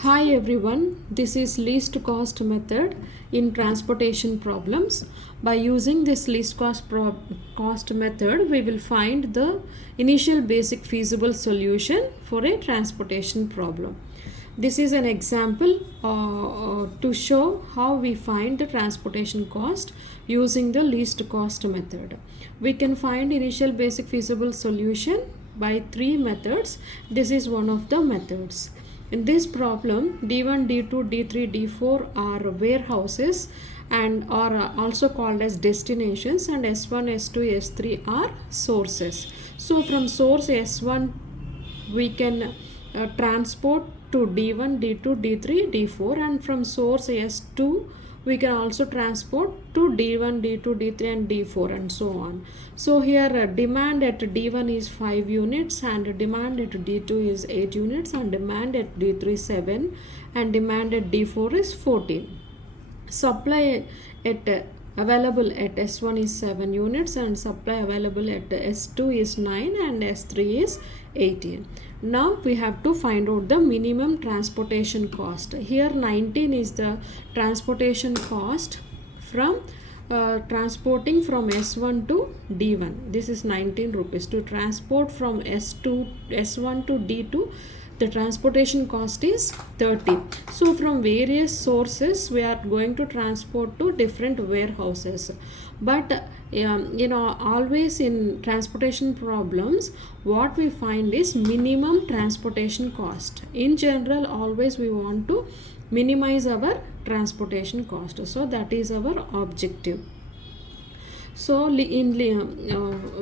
Hi everyone, this is least cost method in transportation problems. By using this cost method, we will find the initial basic feasible solution for a transportation problem. This is an example to show how we find the transportation cost using the least cost method. We can find initial basic feasible solution by three methods. This is one of the methods. In this problem, D1, D2, D3, D4 are warehouses and are also called as destinations, and S1, S2, S3 are sources. So from source S1 we can transport to D1, D2, D3, D4, and from source S2 we can also transport to D1, D2, D3 and D4 and so on. So here demand at D1 is 5 units and demand at D2 is 8 units and demand at D3 is 7 and demand at D4 is 14. Supply at available at S1 is 7 units and supply available at S2 is 9 and S3 is 18. Now we have to find out the minimum transportation cost. Here 19 is the transportation cost from transporting from S1 to D1. This is 19 rupees. To transport from S1 to D2, the transportation cost is 30. So from various sources we are going to transport to different warehouses, but always in transportation problems what we find is minimum transportation cost. In general, always we want to minimize our transportation cost, so that is our objective. So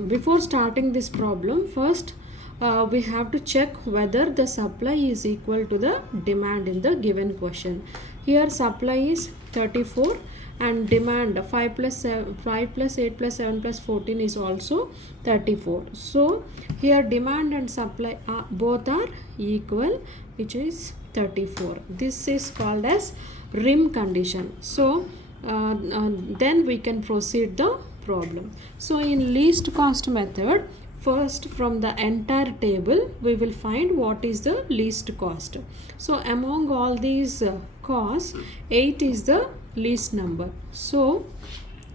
before starting this problem, first we have to check whether the supply is equal to the demand in the given question. Here supply is 34 and demand 5 plus 8 plus 7 plus 14 is also 34. So here demand and supply both are equal, which is 34. This is called as rim condition. So then we can proceed the problem. So in least cost method, first from the entire table we will find what is the least cost. So among all these costs, 8 is the least number. So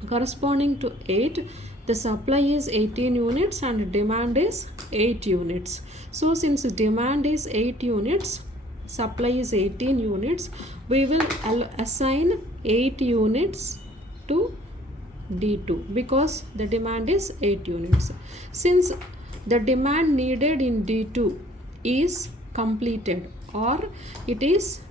corresponding to 8, the supply is 18 units and demand is 8 units. So since demand is 8 units, supply is 18 units, we will assign 8 units to D2 because the demand is 8 units. Since the demand needed in D2 is completed or it is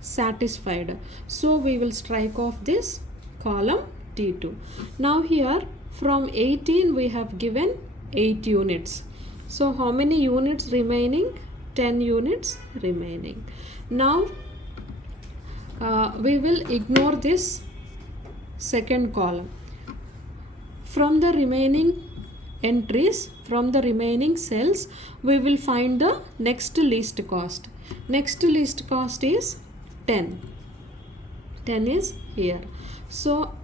satisfied, so we will strike off this column D2. Now here from 18 we have given 8 units. So how many units remaining? 10 units remaining. Now we will ignore this second column. From the remaining entries, from the remaining cells, we will find the next least cost. Next least cost is 10. 10 is here. So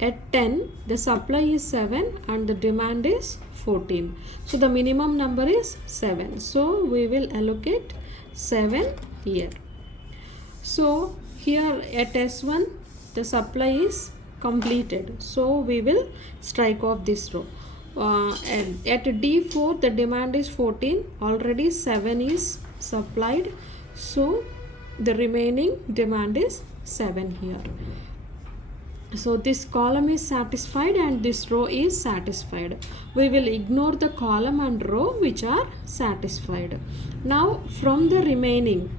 at 10 the supply is 7 and the demand is 14. So the minimum number is 7. So we will allocate 7 here. So here at S1 the supply is completed, so we will strike off this row. And at D4 the demand is 14, already 7 is supplied, so the remaining demand is 7 here. So this column is satisfied and this row is satisfied. We will ignore the column and row which are satisfied. Now from the remaining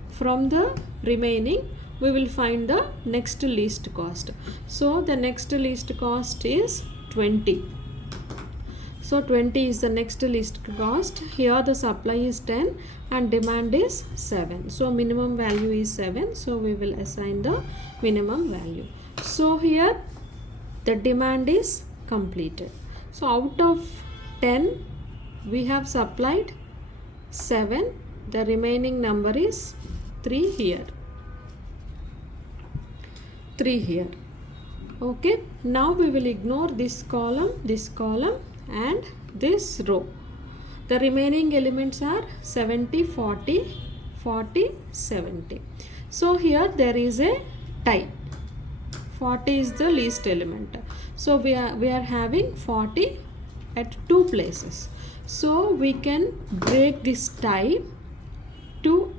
we will find the next least cost. So the next least cost is 20. So 20 is the next least cost. Here the supply is 10 and demand is 7. So minimum value is 7. So we will assign the minimum value. So here the demand is completed. So out of 10 we have supplied 7. The remaining number is 3 here. 3 here. Okay, now we will ignore this column and this row. The remaining elements are 70, 40, 40, 70. So here there is a tie. 40 is the least element. So we are having 40 at two places. So we can break this tie to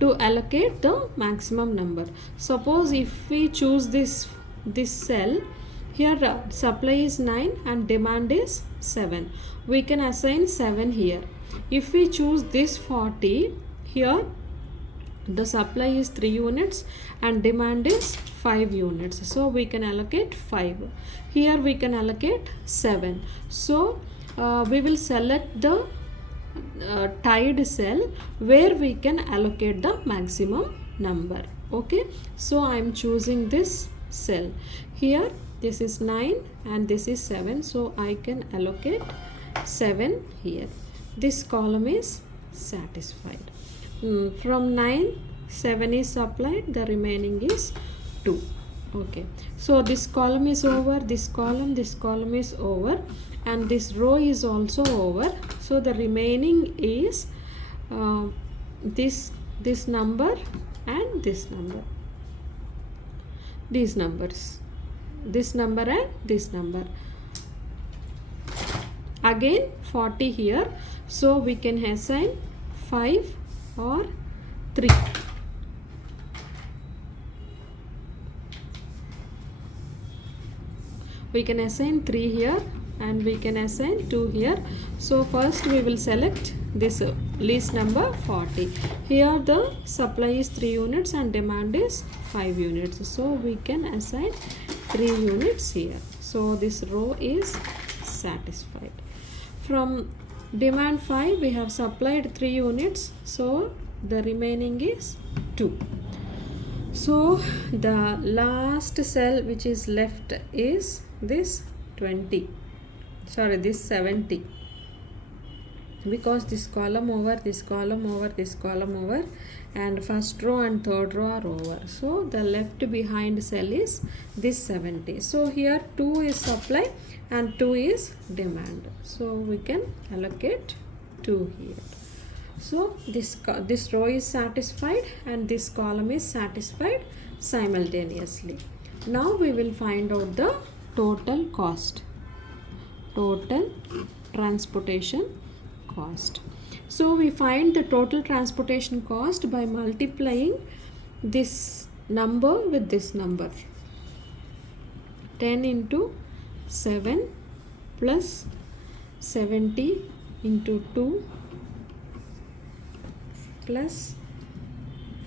allocate the maximum number. Suppose if we choose this cell, here supply is 9 and demand is 7. We can assign 7 here. If we choose this 40, here the supply is 3 units and demand is 5 units. So we can allocate 5. Here we can allocate 7. So we will select the tied cell where we can allocate the maximum number. Okay, so I am choosing this cell. Here this is 9 and this is 7, so I can allocate 7 here. This column is satisfied. From 9, 7 is supplied, the remaining is 2. Okay, so this column is over, this column is over, and this row is also over. So the remaining is this number and this number, these numbers, this number and this number. Again 40 here, so we can assign 5 or 3. We can assign 3 here and we can assign 2 here. So first we will select this least number 40. Here the supply is 3 units and demand is 5 units. So we can assign 3 units here. So this row is satisfied. From demand 5 we have supplied 3 units. So the remaining is 2. So the last cell which is left is this 20. Sorry, this 70. Because this column over, this column over, this column over, and first row and third row are over. So the left behind cell is this 70. So here 2 is supply and 2 is demand. So we can allocate 2 here. So this row is satisfied and this column is satisfied simultaneously. Now we will find out the total cost, total transportation cost. So we find the total transportation cost by multiplying this number with this number. 10 into 7 plus 70 into 2 plus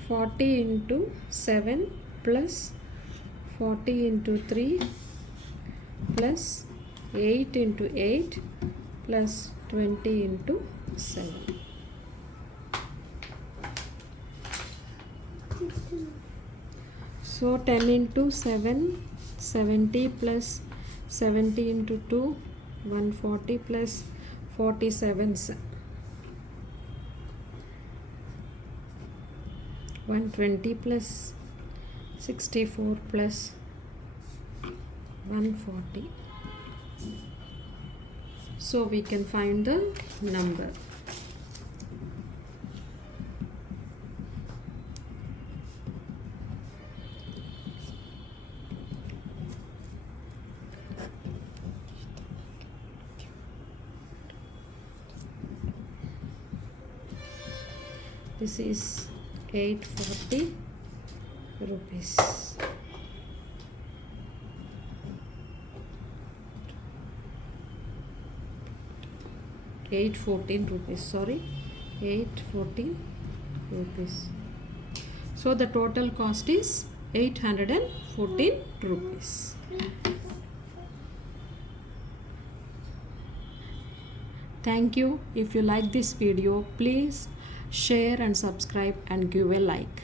40 into 7 plus 40 into 3 plus 8 into 8 plus 20 into 7. So 10 into 7, 70 plus 70 into 2, 140 plus 47, 120 plus 64 plus 140. So we can find the number. This is 840 rupees. 814 rupees, sorry, 814 rupees. So the total cost is 814 rupees. Thank you. If you like this video, please share and subscribe and give a like.